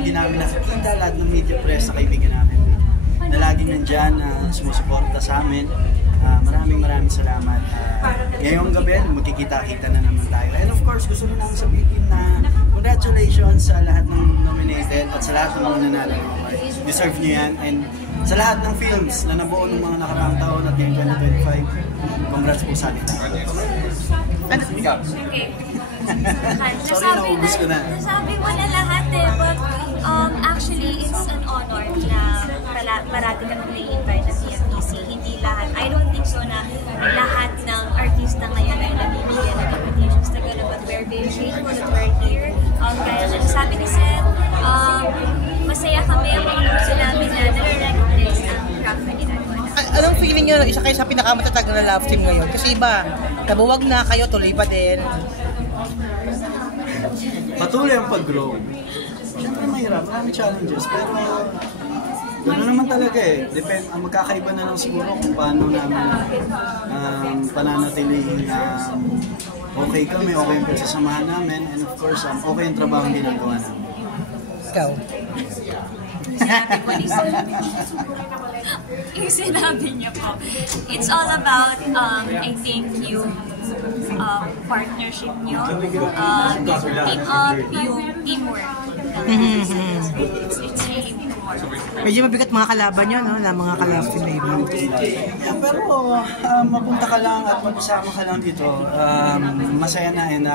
lagi namin nakikita, lahat ng media press na kaibigan namin na laging nandyan, sumusuporta sa amin. Maraming salamat. Ngayong gabi, magkikita-kita na naman tayo. And of course, gusto rin namin sabihin na congratulations sa lahat ng nominated at sa lahat ng mga nanalo. Deserve nyo yan. And sa lahat ng films na nabuo ng mga nakaraang taon at ngayong 2025, congrats po sa atin. Ikaw? Okay. Sorry, naubos ko na. Nasabi mo na lahat but actually, it's an honor na marami kang nai-invite na PFDC. Hindi lahat. I don't think so na lahat ng artista ngayon ay nabibigyan ng invitations na gano'n. But we're very grateful that we're here. Gaya na sabi ni Seth, masaya kami ang mga gusto namin na nare-recognize ang craft na ginagawa. Anong feeling nyo, isa kayo sa pinakamatatag na love team ngayon? Kasi iba, nabuwag na kayo, tuloy pa din. Patuloy ang pag-grow. Siyempre mahirap, maraming challenges, pero gano'n naman talaga eh. Magkakaiba na lang siguro kung paano namin pananatiling okay kami, okay yung pagsasamahan namin, and of course, okay yung trabaho ang ginagawa namin. Ikaw? Yung sinabi niyo po, it's all about, I think, yung partnership niyo, team up, yung teamwork. It's really important. Medyo mabigat mga kalaban nyo, no? Na mga kalab team na iba. Yeah, pero mapunta ka lang at mag-usama ka lang dito. Masaya na and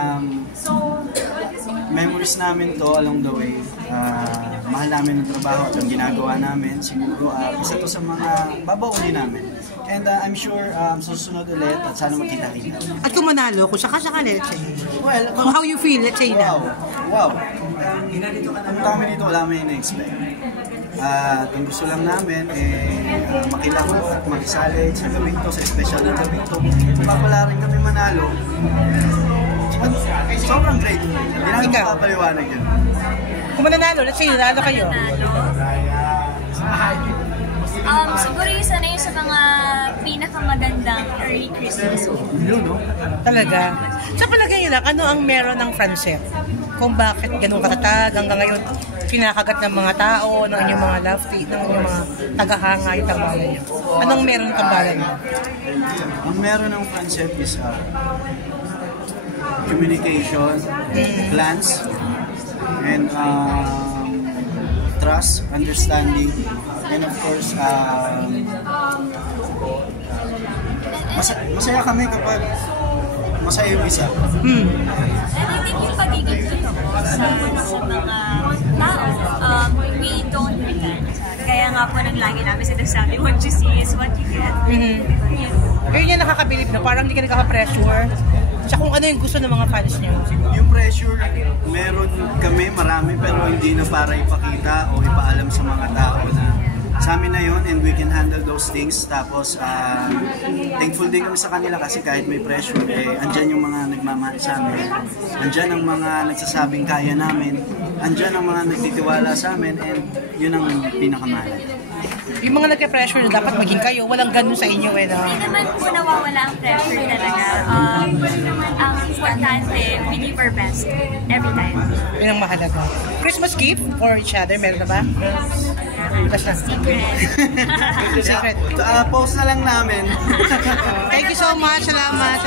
memories namin to along the way. Mahal namin ang trabaho at ang ginagawa namin. Siguro isa to sa mga babauli namin. And I'm sure susunod ulit at sana makita-kita. At kung manalo, kung saka-sakali, let's say. Well, kung how you feel, let's say na. Wow. Ang dami dito, wala may na-expect. At ang gusto lang namin, makilaro at makisali sa gawin to, sa special na gawin to. Mapapala rin kami manalo. Sobrang great. Hindi namin makapaliwanag yun. Kung mananalo, let's say, nanalo kayo. Siguro isa na yun sa mga pinakamagandang early Christmas. Yun, no? Talaga. Sa palagay nyo lang, ano ang meron ng Francet? Kung bakit ganun katatag hanggang ngayon kinakagat ng mga tao, ng inyong mga love team, ng inyong mga tagahanga yung tambalan nyo? Anong meron ng tambalan nyo? Ang meron ng Francet is communication, plans, and trust, understanding, and of course, masaya kami kapag masaya yung isa. And I think yung pagiging totoo sa mga tao, we don't pretend. Kaya nga po nang lagi namin sinasabi, what you see is what you get. Pero yun nakakabilib na parang hindi ka nagkaka-pressure sa kung ano yung gusto ng mga fans niyo. Yung pressure, meron kami marami pero hindi na para ipakita o ipaalam sa mga tao na sa amin na yun and we can handle those things. Tapos thankful din kami sa kanila kasi kahit may pressure, andyan yung mga nagmamahal sa amin, andyan ang mga nagsasabing kaya namin, andyan ang mga nagtitiwala sa amin, and yun ang pinakamahal. Yung mga nagka-pressure na dapat maging kayo, walang ganun sa inyo eh, no? Hindi naman po nawawala ang pressure talaga. Ang importante, we give our best every time. Yun ang mahalaga. Christmas gift for each other, meron na ba? Basta. Secret. Post na lang namin. Thank you so much. Salamat.